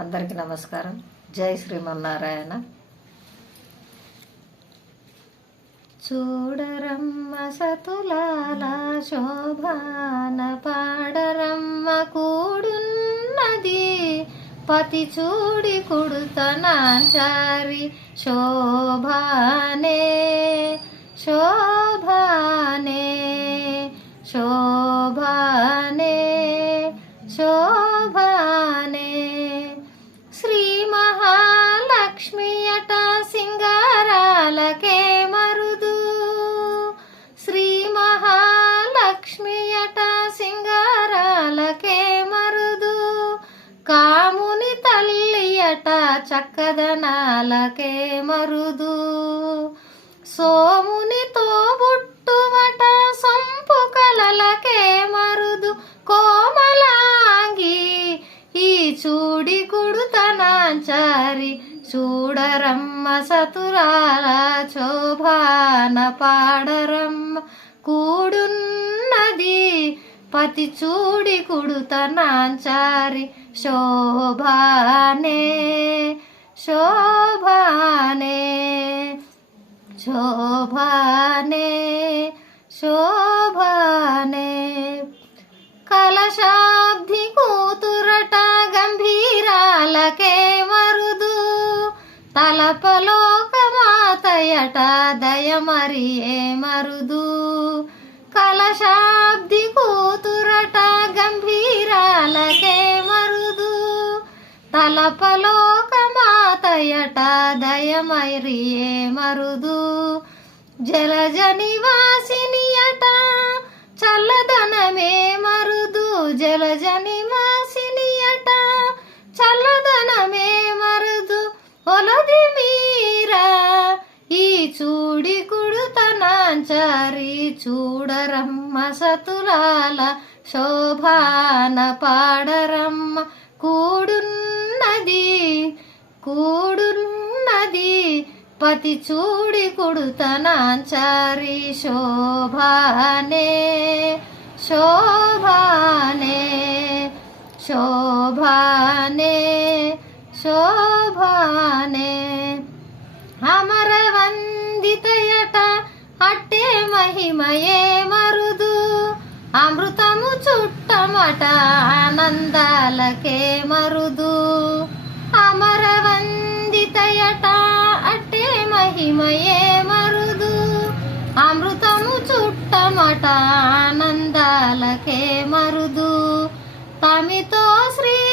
అందరికీ నమస్కారం. జై శ్రీమన్నారాయణ. చూడరమ్మ సతులాల శోభాన పాడరమ్మ కూడున్నది పతి చూడి కుడుతనాచారి శోభానే శోభానే శోభానే శోభానే. శ్రీ మహాలక్ష్మి అట సింగారాలకే మరుదు, శ్రీ మహాలక్ష్మి అట సింగారాలకే మరుదు, కాముని తల్లి అట చక్కదనాలకే మరుదు, సోమునితో బుట్టువట సంపు కలలకే మరుదు, కోమలాంగి ఈ చూడి కుడుతనాచారి చూడరమ్మ సతురాల శోభాన పాడరమ్మ కూడున్నది పతి చూడి కుడుతనాచారి శోభానే శోభానే శోభానే శోభానే. కలశాబ్ది కూతురట గంభీరాలకే మరుదు, తలపలోకమాతయట దయమరియే మరుదు, కలశాబ్ది కూతురట గంభీరాలకే మరుదు, తలపలోకమాతయట దయమరియే మరుదు, జలజ నివాసిని అట చల్లదనమే మరుదు, జలజ నివాసిని అట చల్లదనమే మరుదు, ఒలది మీరా ఈ చూడి కుడుతనాచారి చూడరమ్మ సతులాల శోభాన పాడరమ్మ కూడున్నది కూడున్నది పతి చూడి కుడుతనాచారి శోభానే శోభానే శోభానే శోభానే. అమర వందితయట అట్టే మహిమయే మరుదు, అమృతము చుట్టమట ఆనందాలకే మరుదు, అమర వందితయట అట్టే మహిమయే మరుదు, అమృతము చుట్టమట ఆనందాలకే మరుదు, తమితో శ్రీ